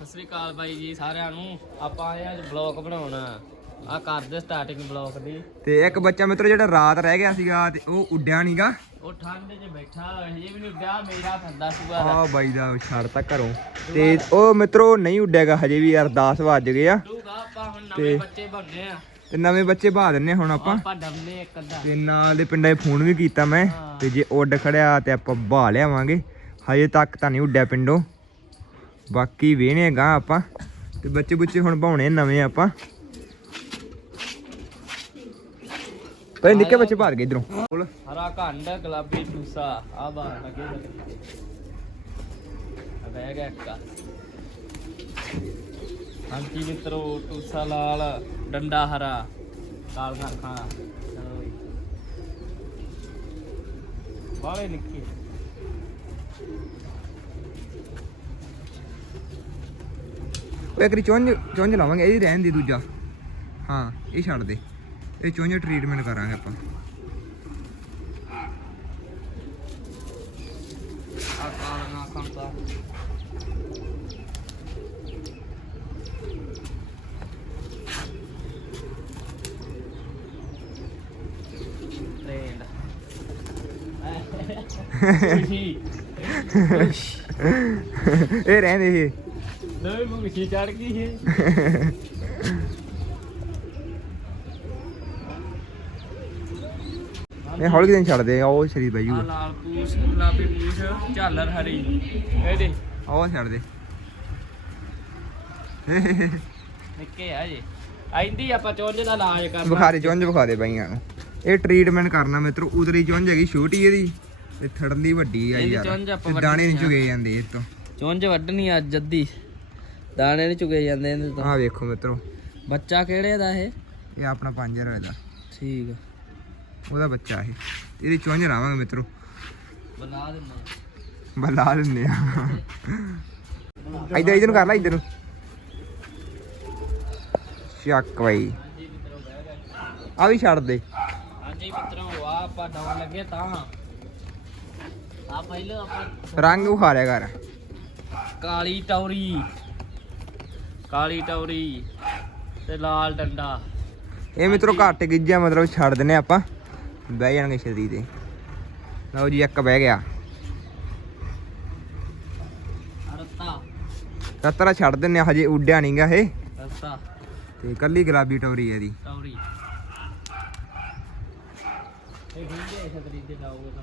ਸਤਿ ਸ੍ਰੀ ਅਕਾਲ ਬਾਈ ਜੀ ਸਾਰਿਆਂ ਨੂੰ। ਆਪਾਂ ਆਏ ਅੱਜ ਬਲੌਗ ਬਣਾਉਣ। ਆ ਕਰਦੇ ਸਟਾਰਟਿੰਗ ਬਲੌਗ ਦੀ। ਤੇ ਇੱਕ ਬੱਚਾ ਮਿੱਤਰੋ ਜਿਹੜਾ ਰਾਤ ਰਹਿ ਗਿਆ ਸੀਗਾ ਤੇ ਉਹ ਉੱਡਿਆ ਨਹੀਂਗਾ ਉਹ ਠੰਡ 'ਚ ਬੈਠਾ ਹਜੇ ਵੀ ਨਹੀਂ ਉੱਡਿਆ ਮੇਰਾ ਫੰਦਾ ਸੂਆ ਆ ਬਾਈ ਦਾ ਛੱਡਤਾ ਘਰੋਂ। ਤੇ ਉਹ ਮਿੱਤਰੋ ਨਹੀਂ ਉੱਡਿਆਗਾ ਹਜੇ ਵੀ ਯਾਰ 10 ਵੱਜ ਗਏ ਆ। ਦੂਗਾ ਆਪਾਂ ਹੁਣ ਤੇ- ਨਵੇਂ ਬੱਚੇ ਬਣਨੇ ਆ। ਤੇ ਨਵੇਂ ਬੱਚੇ ਬਹਾ ਦਿੰਨੇ ਹੁਣ ਆਪਾਂ। ਆਪਾਂ ਡੰਮਨੇ ਇੱਕ ਅੱਧਾ। ਤੇ ਨਾਲ ਦੇ ਪਿੰਡਾਂ 'ਚ ਫੋਨ ਵੀ ਕੀਤਾ ਮੈਂ। ਤੇ ਜੇ ਉੱਡ ਖੜਿਆ ਤੇ ਆਪਾਂ ਬਹਾ ਲਿਆਵਾਂਗੇ। ਹਜੇ ਤੱਕ ਤਾਂ ਨਹੀਂ ਉੱਡਿਆ ਪਿੰਡੋਂ। ਬਾਕੀ ਵੇਹਨੇ ਗਾ ਆਪਾਂ ਤੇ ਬੱਚੇ ਬੁੱਚੇ ਹੁਣ ਭਾਉਣੇ ਨਵੇਂ ਆਪਾਂ। ਪਰ ਨਿੱਕੇ ਬੱਚੇ ਭਾਰ ਗਏ ਇਧਰੋਂ। ਹਰਾ ਘੰਡ, ਗੁਲਾਬੀ ਟੂਸਾ ਆ ਬਾਹਰ ਲੱਗੇ ਬਹਿ ਗਿਆ ਇੱਕ ਹਾਂਜੀ ਮਿੱਤਰੋ ਟੂਸਾ ਲਾਲ, ਡੰਡਾ ਹਰਾ, ਕਾਲੀਆਂ ਅੱਖਾਂ। ਚਲੋ ਨਿੱਕੇ। ਉਹ ਇੱਕ ਵਾਰੀ ਚੁੰਝ ਚੁੰਝ ਲਾਵਾਂਗੇ ਇਹ ਰਹਿਣ ਦੇ ਦੂਜਾ। ਹਾਂ ਇਹ ਛੱਡ ਦੇ। ਇਹ ਚੁੰਝ ਟ੍ਰੀਟਮੈਂਟ ਕਰਾਂਗੇ ਆਪਾਂ। ਇਹ ਰਹਿਣ ਦੇ ਇਹ। ਨਵੀਂ ਮੁੰਗੀ ਚੜ ਗਈ ਹੈ ਇਹ ਹੌਲੀ ਦਿਨ ਛੱਡ ਦੇ ਉਹ ਸ਼ਰੀਰ ਬਈ ਆ ਜੂਗਾ ਲਾਲ ਪੂਛ ਗੁਲਾਬੀ ਪੂਛ ਝਾਲਰ ਹਰੀ। ਇਹਦੇ ਉਹ ਛੱਡ ਦੇ ਨਿੱਕੇ ਆ ਜੀ। ਆਈਂਦੀ ਆਪਾਂ ਚੋਂਜ ਦਾ ਇਲਾਜ ਕਰਨਾ। ਬੁਖਾਰੇ ਚੁੰਝ ਦੇ ਬਈਆਂ ਨੂੰ। ਇਹ ਟ੍ਰੀਟਮੈਂਟ ਕਰਨਾ ਮਿੱਤਰੋ ਉਤਰੀ ਚੁੰਝ ਹੈਗੀ ਛੋਟੀ ਇਹਦੀ। ਤੇ ਥੜਨ ਦੀ ਵੱਡੀ ਆ ਯਾਰ। ਚੁੰਝ ਦਾਣੇ ਨਹੀਂ ਆ। ਚੁਗੇ ਜਾਂਦੇ ਇਹ ਤੋਂ ਚੋਂਜ ਵੱਢਣੀ ਅੱਜ ਅੱਧੀ ਦਾਣੇ ਨਹੀਂ ਚੁਗੇ ਜਾਂਦੇ ਇਹਦੇ ਤੋਂ। ਆਹ ਵੇਖੋ ਮਿੱਤਰੋ। ਬੱਚਾ ਕਿਹੜੇ ਦਾ ਇਹ? ਇਹ ਆਪਣਾ 5000 ਰੁਪਏ ਦਾ। ਠੀਕ ਆ। ਉਹਦਾ ਬੱਚਾ ਇਹ। ਇਹਦੀ ਚੁੰਝ ਲਾਵਾਂਗੇ ਮਿੱਤਰੋ। ਬਣਾ ਦਿੰਦਾ ਬਲਾ ਲੈਂਦੇ ਆ। ਇਧਰ ਇਧਰ ਨੂੰ ਕਰ ਲੈ ਇਧਰ ਨੂੰ। ਚੱਕ ਬਈ। ਆ ਵੀ ਛੱਡ ਦੇ। ਹਾਂਜੀ ਮਿੱਤਰੋ ਆ ਆਪਾਂ ਡਾਉਣ ਲੱਗੇ ਤਾਂ। ਆ ਪਹਿਲਾਂ ਆਪਾਂ ਰੰਗ ਵਿਖਾ ਲਿਆ ਕਰ। ਕਾਲੀ ਟੌਰੀ। ਕਾਲੀ ਟੌਰੀ ਤੇ ਲਾਲ ਡੰਡਾ। ਇਹ ਮਿੱਤਰੋ ਘੱਟ ਗਿੱਜਿਆ ਮਤਲਬ ਛੱਡ ਦਿੰਨੇ ਆਪਾਂ। ਬਹਿ ਜਾਣਗੇ ਛੇਤੀ ਤੇ। ਲਓ ਜੀ ਇੱਕ ਬਹਿ ਗਿਆ। ਰਤਾ। ਰਤਰਾ ਛੱਡ ਦਿੰਨੇ ਹਜੇ ਉੱਡਿਆ ਨਹੀਂਗਾ ਇਹ। ਰਤਾ। ਤੇ ਕੱਲੀ ਗੁਲਾਬੀ ਟੌਰੀ ਹੈ ਇਹਦੀ। ਟੌਰੀ। ਇਹ ਗੁੰਡੇ ਛਤਰੀ ਤੇ ਲਾਓਗੇ ਤਾਂ।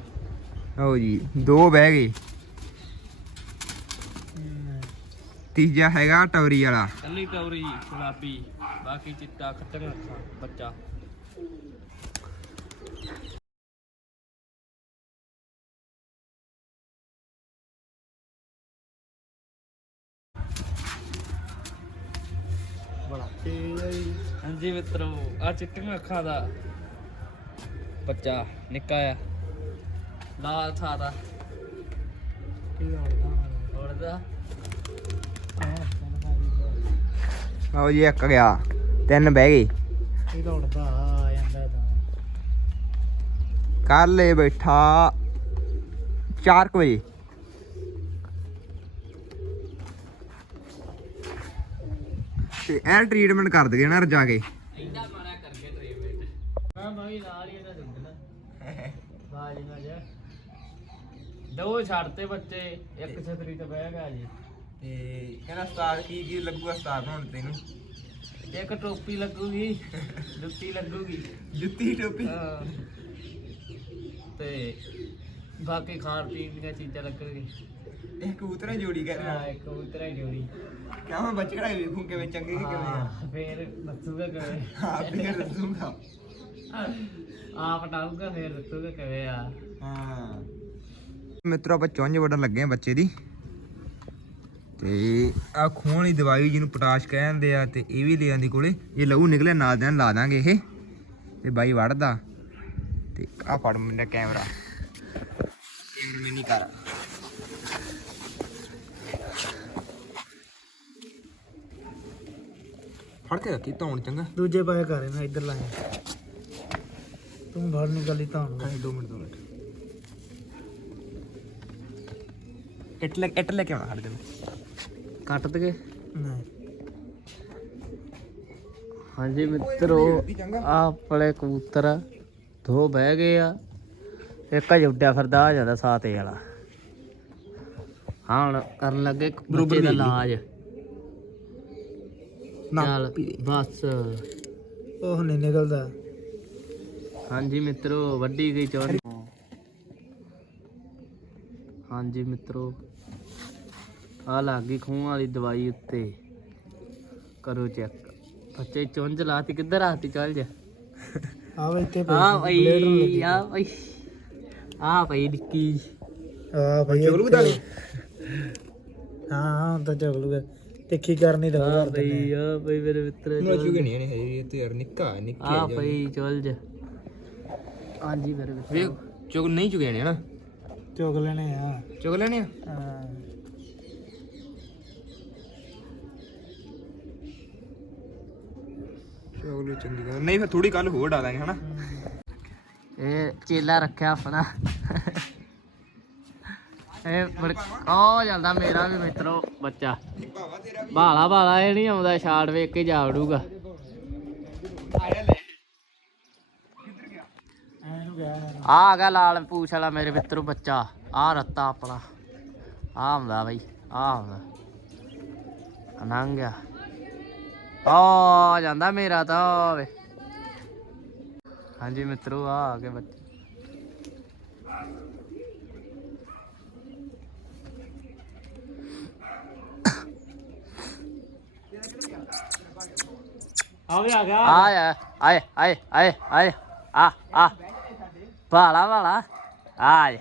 ਲਓ ਜੀ ਦੋ ਬਹਿ ਗਏ। ਤੀਜਾ ਹੈਗਾ ਟੌਰੀ ਵਾਲਾ। ਕੱਲੀ ਟੌਰੀ ਗੁਲਾਬੀ ਬਾਕੀ ਚਿੱਟਾ ਖੱਟਣ ਅੱਖਾਂ ਬੱਚਾ। ਬੜਾ ਹਾਂਜੀ ਮਿੱਤਰੋ ਆ ਚਿੱਟੀਆਂ ਅੱਖਾਂ ਦਾ ਬੱਚਾ ਨਿੱਕਾ ਆ। ਲਾਲ ਥਾ ਦਾ। ਕੀ ਉੜਦਾ ਲਓ ਜੀ ਇੱਕ ਗਿਆ। ਤਿੰਨ ਬਹਿ ਗਏ। ਇਹ ਦੌੜਦਾ ਆ ਜਾਂਦਾ ਤਾਂ ਕੱਲ ਬੈਠਾ 4 ਵਜੇ। ਤੇ ਇਹ ਟ੍ਰੀਟਮੈਂਟ ਕਰ ਦਗੇ ਨਾ ਰਜਾ ਕੇ। ਇੰਦਾ ਮਾਰਾ ਕਰਕੇ ਟ੍ਰੀਟਮੈਂਟ ਮੈਂ ਮੈਂ ਵੀ ਨਾਲ ਹੀ ਇਹਦਾ ਦੁੱਧਣਾ ਬਾਜੀ ਨਾ ਜਾ। ਦੋ ਛੱਡਤੇ ਬੱਚੇ ਇੱਕ ਛਤਰੀ ਤੇ ਬਹਿ ਗਿਆ ਜੀ। ਤੇ ਕਹਿੰਦਾ ਸਟਾਰ ਕੀ ਕੀ ਲੱਗੂਗਾ ਸਟਾਰ ਹੁਣ ਤੈਨੂੰ? ਇੱਕ ਟੋਪੀ ਲੱਗੂਗੀ ਜੁੱਤੀ ਲੱਗੂਗੀ। ਜੁੱਤੀ ਟੋਪੀ? ਹਾਂ। ਤੇ ਬਾਕੀ ਖਾਣ ਪੀਣ ਦੀਆਂ ਚੀਜ਼ਾਂ ਲੱਗਣਗੀਆਂ। ਇਹ ਕਬੂਤਰਾਂ ਜੋੜੀ ਕਰਨਾ ਹਾਂ ਇੱਕ ਉਤਰਾ ਜੋੜੀ। ਕਿਆ ਮੈਂ ਬੱਚੜਾ ਵੇਖੂ ਕਿਵੇਂ ਚੰਗੇ ਕਿ ਕਿਵੇਂ ਆ। ਹਾਂ, ਫੇਰ ਦੱਸੂਗਾ ਕਿਵੇਂ। ਹਾਂ ਫਿਰ ਦੱਸੂਗਾ। ਆਪ ਟਾਊਗਾ ਫੇਰ ਦੱਸੂਗਾ ਕਿਵੇਂ ਆ। ਹਾਂ। ਮਿੱਤਰੋ ਆਪਾਂ ਚੁੰਝ ਲੱਗੇ ਆ ਬੱਚੇ ਦੀ। ਤੇ ਆ ਖੂਨ ਵਾਲੀ ਦਵਾਈ ਜਿਹਨੂੰ ਪੋਟਾਸ਼ ਕਹਿੰਦੇ ਆ ਤੇ ਇਹ ਵੀ ਲੈ ਆਂਦੀ ਕੋਲੇ। ਇਹ ਲਹੂ ਨਿਕਲੇ ਨਾਲ ਦੇ ਨਾਲ ਲਾ ਦਾਂਗੇ ਇਹ। ਤੇ ਬਾਈ ਵੜਦਾ ਤੇ ਆ ਫੜ ਮੇਰਾ ਕੈਮਰਾ। ਕੈਮਰਾ ਨੇ ਨਹੀਂ ਕਰ। ਫੜ ਕੇ ਰੱਖੀ ਧੌਣ ਚੰਗਾ। ਦੂਜੇ ਪਾਸੇ ਕਰੇ ਨਾ ਇੱਧਰ ਲਾਏ ਤੂੰ ਬਾਹਰ ਨਿਕਲੀ ਤਾਂ ਖਾਈ 2 ਮਿੰਟ 2 ਮਿੰਟ। ਇੱਟ ਲੈ ਇੱਟ ਲੈ ਕੇ ਆਉਣਾ ਸਾਡੇ ਦੇ ਕੱਟ ਦਗੇ? ਹਾਂਜੀ ਮਿੱਤਰੋ ਆ ਆਪਣੇ ਕਬੂਤਰ ਦੋ ਬਹਿ ਗਏ ਆ। ਇੱਕ ਅਜ ਉੱਡਿਆ ਫਿਰਦਾ ਆ ਜਾਂਦਾ ਸਾਤੇ ਵਾਲਾ। ਹਾਂ ਹੁਣ ਕਰਨ ਲੱਗੇ ਬੱਚੇ ਦਾ ਇਲਾਜ। ਚੱਲ ਬਸ। ਉਹ ਨਹੀਂ ਨਿਕਲਦਾ। ਹਾਂਜੀ ਮਿੱਤਰੋ ਵੱਡੀ ਗਈ ਚੋਰੀ ਹਾਂਜੀ ਮਿੱਤਰੋ। ਆ ਲੱਗ ਗਈ ਖੂਹਾਂ ਵਾਲੀ ਦਵਾਈ ਉੱਤੇ। ਕਰੋ ਚੈੱਕ ਬੱਚੇ ਚੁੰਝ ਲਾਤੀ ਕਿੱਧਰ ਆਤੀ ਚੱਲ ਜਾ ਆ ਵੇ ਇੱਥੇ ਆ ਭਈ ਆ ਭਈ ਆ ਭਈ ਡਿੱਕੀ ਆ ਭਾਈ ਚਗਲੂ ਦਾ ਹਾਂ ਹਾਂ ਤਾਂ ਚਗਲੂਗਾ ਤਿੱਖੀ ਕਰਨੀ ਤਾਂ ਆ ਭਈ ਆ ਭਈ ਮੇਰੇ ਮਿੱਤਰ ਚੁਗਣੀ ਨਹੀਂ ਹੈ ਤੇ ਯਾਰ ਨਿੱਕਾ ਨਿੱਕੀ ਆ ਭਈ ਚੱਲ ਜਾ ਹਾਂਜੀ ਮੇਰੇ ਮਿੱਤਰ। ਵੇ ਚੁਗ ਨਹੀਂ ਚੁਗੇ ਨੇ ਹਨਾ? ਚੁਗ ਲੈਣੇ ਆ। ਚੁਗ ਲੈਣੇ ਆ? ਹਾਂ। ਚੁਗਲੂ ਚੰਗੀ ਗੱਲ। ਨਹੀਂ, ਫਿਰ ਥੋੜੀ ਕੱਲ ਹੋਰ ਡਾਲਾਂਗੇ, ਹਨਾ? ਇਹ ਚੇਲਾ ਰੱਖਿਆ ਆਪਣਾ। ਇਹ ਬੜ ਉਹ ਜਾਂਦਾ ਮੇਰਾ ਵੀ ਮਿੱਤਰੋ, ਬੱਚਾ। ਬਾਲਾ ਬਾਲਾ, ਇਹ ਨਹੀਂ ਆਉਂਦਾ, ਛਾੜ ਵੇਖ ਕੇ ਜਾ ਵੜੂਗਾ। ਆ ਗਿਆ ਲਾਲ ਪੂਛ ਵਾਲਾ ਮੇਰੇ ਮਿੱਤਰੋ ਬੱਚਾ। ਆ ਰੱਤਾ ਆਪਣਾ। ਆ ਆਉਂਦਾ ਬਈ, ਆ ਆਉਂਦਾ। ਅਨੰਗਿਆ ਆ ਜਾਂਦਾ ਮੇਰਾ ਤਾਂ ਵੇ ਹਾਂਜੀ ਮਿੱਤਰੋ ਆ ਆ ਕੇ ਬੱਚੇ। ਆ ਵੀ ਆ ਗਿਆ। ਆਏ ਆਏ ਆਏ ਆਏ ਆਏ। ਆ ਆ। ਵਾਲਾ ਵਾਲਾ। ਆਏ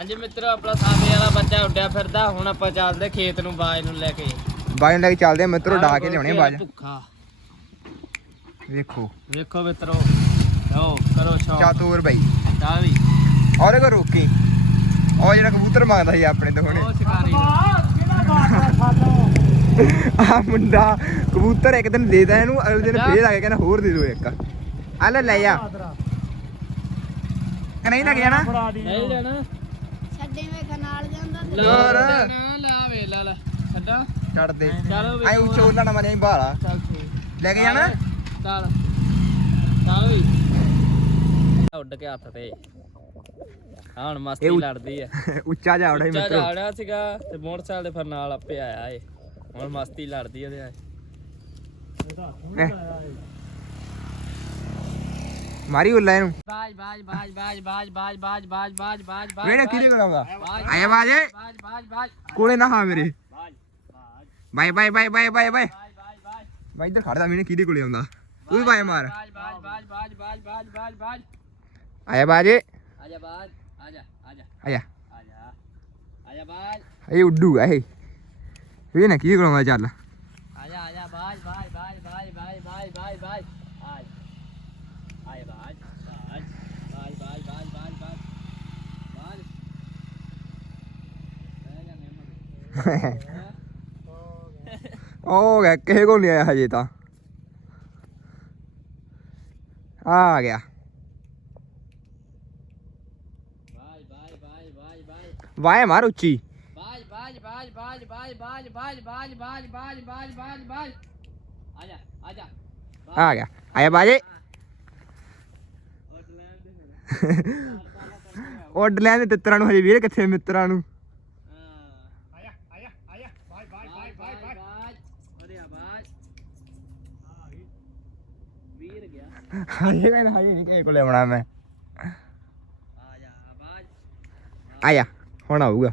ਹਾਂਜੀ ਮਿੱਤਰੋ ਆਪਣਾ ਸਾਦੇ ਵਾਲਾ ਬੱਚਾ ਉੱਡਿਆ ਫਿਰਦਾ। ਹੁਣ ਆਪਾਂ ਚੱਲਦੇ ਖੇਤ ਨੂੰ ਬਾਜ ਨੂੰ ਲੈ ਕੇ। ਬਾਜ ਲੈ ਕੇ ਚੱਲਦੇ ਆ ਮਿੱਤਰੋ ਡਾ ਕੇ ਲਿਆਉਣੇ ਬਾਜ। ਭੁੱਖਾ। ਵੇਖੋ। ਵੇਖੋ ਮਿੱਤਰੋ। ਲਓ ਕਰੋ ਸ਼ੌਕ। ਚਾਤੂਰ ਬਾਈ। ਚੱਲ ਵੀ। ਔਰੇ ਕੋ ਰੋਕੀ। ਉਹ ਜਿਹੜਾ ਕਬੂਤਰ ਮੰਗਦਾ ਸੀ ਆਪਣੇ ਤੋਂ ਹੁਣੇ। ਉਹ ਸ਼ਿਕਾਰੀ ਨੂੰ। ਕਿਹੜਾ ਬਾਟਾ ਸਾਡੋ ਆ ਮੁੰਡਾ ਕਬੂਤਰ ਇੱਕ ਦਿਨ ਦੇਦਾ ਇਹਨੂੰ ਅਗਲੇ ਦਿਨ। ਫੇਰ ਆ ਕੇ ਕਹਿੰਦਾ ਹੋਰ ਦੇ ਦਿਓ ਇੱਕ। ਆ ਲੈ ਲੈ ਕਿ ਨਹੀਂ ਲੱਗ ਜਾਣਾ ਫੜਾ ਦੀ ਨਹੀਂ ਜਾਣਾ ਛੱਡੇ ਵੇਖ ਨਾਲ ਜਾਂਦਾ ਤੇ ਹੋਰ। ਨਾ ਲਾ ਵੇ ਲਾ ਲਾ ਛੱਡਾ। ਛੱਡ ਦੇ ਚਲੋ ਵੀ ਆਈ ਉਚੋਲਾ ਨਾ ਮਾਰਿਆ ਬਾਲਾ ਚੱਲ ਠੀਕ। ਲੈ ਕੇ ਜਾਣਾ? ਚੱਲ ਚੱਲ। ਵੀ ਉੱਡ ਕੇ ਹੱਥ ਤੇ। ਆਹ ਹੁਣ ਮਸਤੀ ਉੱਚ- ਲੜਦੀ ਆ। ਉੱਚਾ ਜਾ ਉੜਾ ਉੱਚਾ ਮਿੱਤਰੋ। ਜਾੜਿਆ ਸੀਗਾ ਤੇ ਮੋਟਰਸਾਈਕਲ ਦੇ ਫਿਰ ਨਾਲ ਆਪੇ ਆਇਆ ਏ ਹੁਣ ਮਸਤੀ ਲੜਦੀ ਉਹਦੇ ਨਾਲ ਮਾਰੀ ਉੱਲਾ ਇਹਨੂੰ ਬਾਜ ਬਾਜ ਬਾਜ ਬਾਜ ਬਾਜ ਬਾਜ ਬਾਜ ਬਾਜ ਬਾਜ ਬਾਜ ਬਾਜ ਵੇਣੇ ਕਿਹਦੇ ਕੋਲ ਆਉਂਦਾ ਬਾਜ ਆਇਆ ਬਾਜੇ ਬਾਜ ਬਾਜ ਬਾਜ ਕੋਲੇ ਨਾ ਹਾਂ ਮੇਰੇ ਬਾਜ ਬਾਜ ਬਾਏ ਬਾਏ ਬਾਏ ਬਾਏ ਬਾਏ ਬਾਏ ਬਾਜ ਬਾਜ ਬਾਜ ਬਾਈ ਇੱਧਰ ਖੜਦਾ ਮੈਨੇ ਕਿਹਦੇ ਕੋਲੇ ਆਉਂਦਾ ਤੂੰ ਵੀ ਬਾਏ ਮਾਰ ਬਾਜ ਬਾਜ ਬਾਜ ਬਾਜ ਬਾਜ ਬਾਜ ਬਾਜ ਬਾਜ ਆਇਆ ਬਾਜੇ ਆਜਾ ਬਾਜ ਆਜਾ ਆਜਾ ਆਇਆ ਉਹ ਗਿਆ। ਕਿਸੇ ਕੋਲ ਨਹੀਂ ਆਇਆ ਹਜੇ ਤਾਂ। ਆ ਗਿਆ। ਵਾਏ ਮਾਰ ਉੱਚੀ। ਬਾਜ ਬਾਜ ਬਾਜ ਬਾਜ। ਬਾਜ ਬਾਜ ਬਾਜ ਬਾਜ ਬਾਜ ਬਾਜ ਬਾਜ ਬਾਜ ਬਾਜ ਆਜਾ ਆਜਾ ਆ ਗਿਆ ਆਇਆ ਬਾਜੇ ਉੱਡ ਲੈਣ ਦੇ ਤਿੱਤਰਾਂ ਨੂੰ ਹਜੇ ਵੀਰ ਕਿੱਥੇ ਮਿੱਤਰਾਂ ਨੂੰ ਹਾਂ ਆਇਆ ਆਇਆ ਆਇਆ ਬਾਏ ਬਾਏ ਬਾਏ ਬਾਜ ਬਾਏ ਬਾਜ ਬਾਜ ਅਰੇ ਬਾਜ ਵੀਰ ਗਿਆ ਹਜੇ ਕਹਿੰਦਾ ਹਜੇ ਨਹੀਂ ਕਿਸੇ ਕੋਲੇ ਆਉਣਾ ਮੈਂ। ਆਜਾ ਬਾਜ ਆਇਆ, ਹੁਣ ਆਊਗਾ।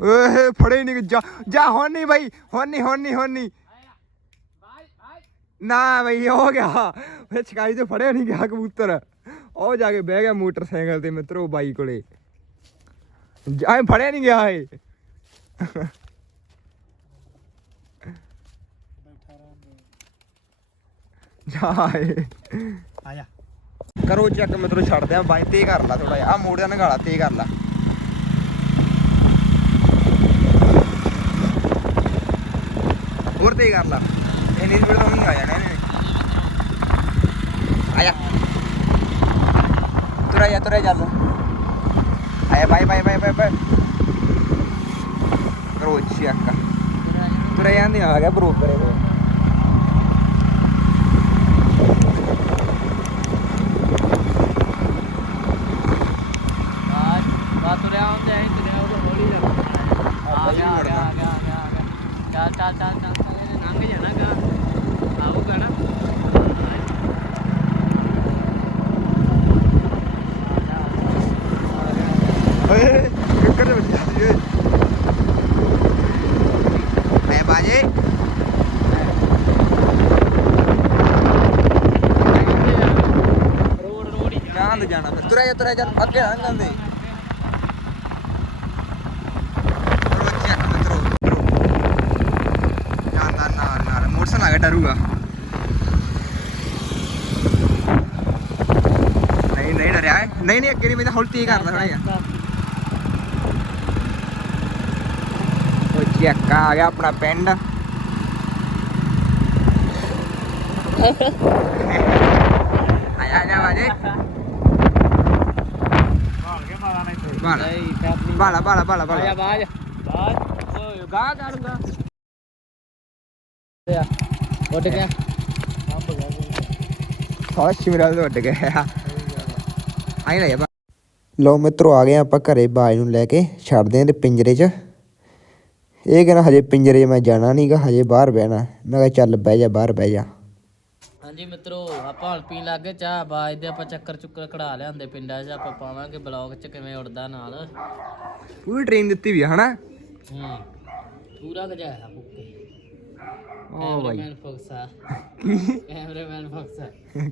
ਓਏ, ਫੜੇ ਨਹੀਂ ਜਾ ਜਾ ਹੁਣ ਨਹੀਂ ਬਾਈ, ਹੁਣ ਨਹੀਂ ਹੁਣ ਨਹੀਂ ਹੁਣ ਨਹੀਂ ਨਾ ਬਈ, ਹੋ ਗਿਆ। ਫੇ ਛਕਾਈ ਤੇ ਫੜਿਆ ਨਹੀਂ ਗਿਆ ਕਬੂਤਰ। ਉਹ ਜਾ ਕੇ ਬਹਿ ਗਿਆ ਮੋਟਰਸਾਈਕਲ ਤੇ ਮਿੱਤਰੋ, ਬਾਈ ਕੋਲੇ। ਐ ਫੜਿਆ ਨਹੀਂ ਗਿਆ ਏ ਬੈਠਾ ਰਹਿੰਦੇ ਜਾ ਏ ਆਇਆ। ਕਰੋ ਚੈੱਕ ਮਿੱਤਰੋ, ਛੱਡਦੇ ਆ, ਬਾਈ ਤੇ ਕਰ ਲਾ ਥੋੜਾ ਜਿਹਾ। ਆ ਮੋੜ ਨਗਾਲਾ ਤੇ ਕਰ ਲਾ। ਹੋਰ ਤੇ ਕਰ ਲਾ। ਇੰਨੀ ਸਪੀਡ ਤੋਂ ਨਹੀਂ ਆ ਜਾਣਾ ਇਹਨੇ। ਆਇਆ। ਤੁਰਿਆ ਜਾ, ਤੁਰਿਆ ਚੱਲ ਆਇਆ, ਬਾਈ ਬਾਈ ਬਾਈ ਬਾਈ ਬਾਈ। ਰੋਜ਼ ਚੱਕ ਤੁਰਿਆ ਜਾਂਦੇ ਆ ਗਿਆ ਬਰੋ ਕਰੇ ਹੋਏ ਬਾਜ ਬਾਤ ਤੁਰਿਆ ਹੁੰਦੇ ਐ ਤੁਰਿਆ ਉਹ ਹੌਲੀ ਜਾ ਆ ਗਿਆ ਆ ਗਿਆ ਆ ਗਿਆ ਆ ਗਿਆ, ਆ ਗਿਆ ਚੱਲ ਚੱਲ ਚੱਲ ਚੱਲ ਇਹਨੇ ਲੰਘ ਜਾਣਾ ਗਾ ਆਊਗਾ ਨਾ ਓਏ ਕਿੱਕਰ ਵਿੱਚ ਜਾਂਦੀ ਓਏ ਮੈਂ ਬਾਜੇ ਰੋਡ ਰੋਡ ਹੀ ਜਾਣਾ ਚਾਂਦ ਜਾਣਾ ਫਿਰ ਤੁਰਿਆ ਜਾ, ਤੁਰਿਆ ਚੱਲ ਅੱਗੇ ਨਾ ਜਾਂਦੇ ਮੋਟਰਸਾਈਕਲ ਆ ਗਿਆ, ਡਰੂਗਾ। ਨਹੀਂ ਨਹੀਂ, ਡਰਿਆ ਨਹੀਂ ਨਹੀਂ, ਅੱਗੇ ਨਹੀਂ, ਮੈਂ ਤਾਂ ਹੌਲੀ ਤੇਜ਼ ਕਰਦਾ ਥੋੜਾ ਜਿਹਾ। ਉਹ ਚੱਕਾ ਆ ਗਿਆ ਆਪਣਾ ਪਿੰਡ। ਆਇਆ ਆਇਆ ਬਾਜੇ ਭਾਲ ਕੇ ਉੱਡ ਗਿਆ। ਆਈ ਨਾ ਲੋ ਮਿੱਤਰੋ ਆ ਗਏ ਆਪਾਂ ਘਰੇ ਬਾਜ ਨੂੰ ਲੈ ਕੇ। ਛੱਡਦੇ ਆਂ ਤੇ ਪਿੰਜਰੇ 'ਚ। ਇਹ ਕਹਿੰਦਾ ਹਜੇ ਪਿੰਜਰੇ 'ਚ ਮੈਂ ਜਾਣਾ ਨਹੀਂਗਾ ਹਜੇ ਬਾਹਰ ਬਹਿਣਾ। ਮੈਂ ਕਿਹਾ ਚੱਲ ਬਹਿ ਜਾ ਬਾਹਰ ਬਹਿ ਜਾ। ਹਾਂਜੀ ਮਿੱਤਰੋ ਆਪਾਂ ਹੁਣ ਪੀਣ ਲੱਗੇ ਚਾਹ ਬਾਜ ਦੇ ਆਪਾਂ ਚੱਕਰ ਚੁੱਕਰ ਕਢਾ ਲਿਆਂਦੇ ਪਿੰਡਾਂ 'ਚ ਆਪਾਂ ਪਾਵਾਂਗੇ ਬਲੌਗ 'ਚ ਕਿਵੇਂ ਉੜਦਾ ਨਾਲ। ਪੂਰੀ ਟ੍ਰੇਨ ਦਿੱਤੀ ਵੀ ਹਨਾ? ਹੂੰ ਪੂਰਾ ਗਜਾਇਆ ਫੁੱਕੇ ਓ ਬਾਈ ਕੈਮਰਾਮੈਨ ਫੋਕਸਾ ਕੈਮਰਾਮੈਨ ਫੋਕਸਾ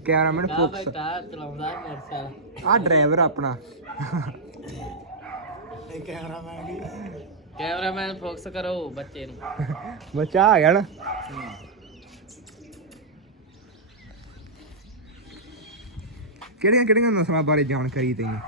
ਕੈਮਰਾਮੈਨ ਆ ਫੋਕਸ। ਬੈਠਾ ਚਲਾਉਂਦਾ ਮੋਟਰਸਾਈਕਲ। ਆ ਡਰਾਈਵਰ ਆਪਣਾ। ਇਹ ਕੈਮਰਾਮੈਨ ਵੀ ਕੈਮਰਾਮੈਨ ਫੋਕਸ ਕਰੋ ਬੱਚੇ ਨੂੰ। ਬੱਚਾ ਆ ਗਿਆ ਨਾ? ਕਿਹੜੀਆਂ ਕਿਹੜੀਆਂ ਨਸਲਾਂ ਬਾਰੇ ਜਾਣਕਾਰੀ ਤੈਨੂੰ